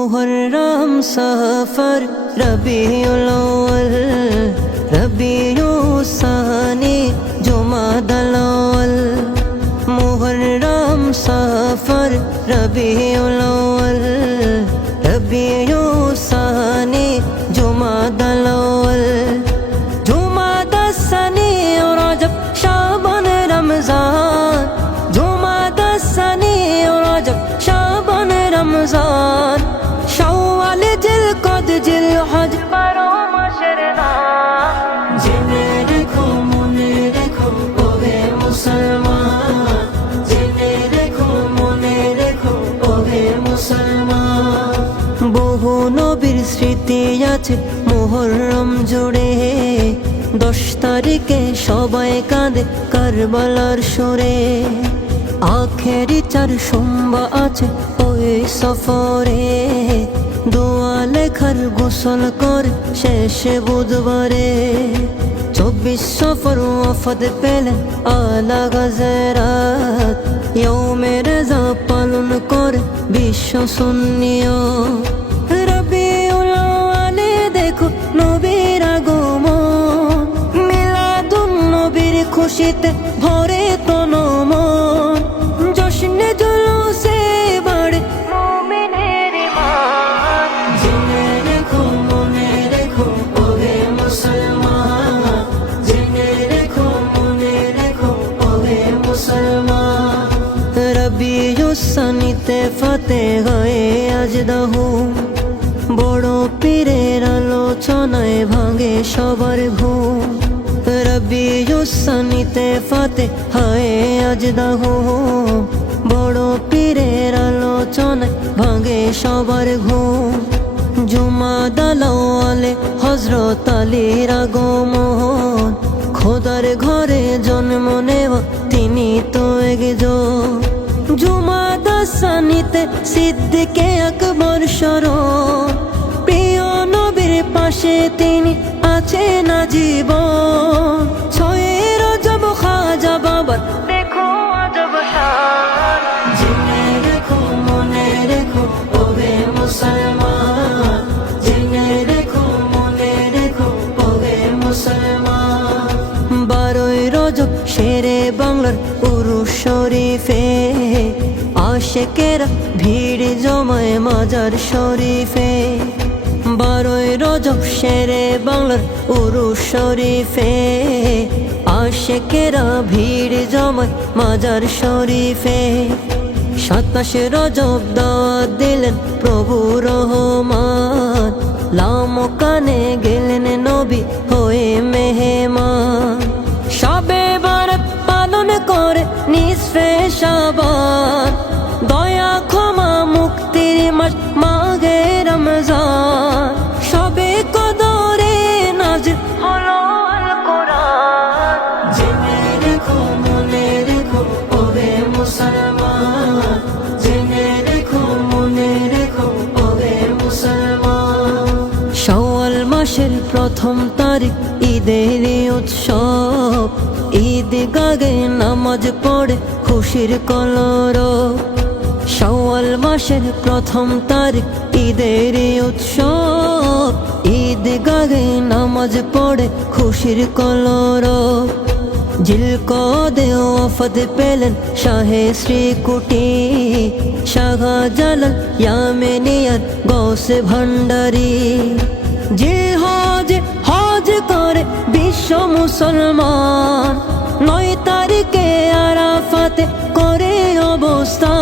মুহররম সফর রবিউল আউয়াল রবিউস সানি জুমাদাল আউয়াল মুহররম সফর রবিউল আউয়াল রবিউস সানি জুমাদাল আউয়াল জুমাদাস সানি রজব শাবান রমজান জুমাদাস সানি রজব শাবান রমজান শাওয়াল জিলকদ জিলহজ 12 মাসের নাম জেনে রেখো মনে রেখো ওহে মুসলমান জেনে রেখো মনে রেখো ওহে মুসলমান বহু নবীর স্মৃতি আছে মুহররম জুড়ে 10 তারিখে সবাই কাঁদে কারবালার সুরে আখেরি 4 সোমবার আছে ওই সফরে দোয়া লেখার গোসল করে শেষে বুধবারে 24 সফর ওয়াফাত পেলেন আলা গাজরাত ইয়ৌমে রেজা পালন করে বিশ্ব সুন্নিয় রবিউল আউয়ালে দেখো নবীর আগমন মিলাদুন নবীর খুশিতে ভরে তন মন জশ্নে জুলুসে বাড়ে মুমিনের ঈমান জেনে রেখো মনে রেখো ওহে মুসলমান জেনে রেখো মনে রেখো ওহে মুসলমান রবিউস সানিতে ফাতে হয়ে আজ দাহু বড় পীরের আলোচনায় ভাঙে সবার ঘুম রবিউস সানিতে ফাতে হয় আজ দাহু বড় পীরের আলোচনায় ভাঙে সবার ঘুম জুমাদাল আউয়ালে হযরত আলীর আগমন খোদার ঘরে জন্ম নেওয়া তিনি তো একজন জুমাদাস সানিতে সিদ্দিকে আকবর শরণ প্রিয় নবীর পাশে তিনি আছেন আজীবন 6 রজব খাজা বাবার দেখো আজব শান জেনে রেখো মনে রেখো ওহে মুসলমান জেনে রেখো মনে রেখো ওহে মুসলমান 12 রজব শেরে বাংলার উরুস শরীফে আশেকেরা ভিড় জমায় মাজার শরীফে 12 রজব শেরে বাংলার উরুস শরীফে আশেকেরা ভিড় জমায় মাজার শরীফে 27 রজব দাওয়াত দিলেন প্রভু রহমান লামকানে গেলেন নবী হয়ে মেহমান শবে বরাত পালন করে নিসফে শাবান দয়া ক্ষমা মুক্তির মাস মাহে রমজান শবে কদরে নাজিল হলো আল কোরআন জেনে রেখো মনে রেখো ওহে মুসলমান জেনে রেখো মনে রেখো ওহে মুসলমান শাওয়াল মাসের প্রথম তারিখ ঈদের উৎসব ঈদ গাগে নামাজ পড়ে খুশির কলরব শাওয়াল মাসের প্রথম তারিখ ঈদের উৎসব ঈদ গাগে নামাজ পড়ে খুশির কলরব জিলকদে ওয়াফাত পেলেন শাহে শ্রীকুটি শাহজালাল ইয়ামেনিয়ার গৌসে ভান্ডারী জিলহজে হজ করে বিশ্ব মুসলমান 9 তারিখে আরাফাতে করে অবস্থান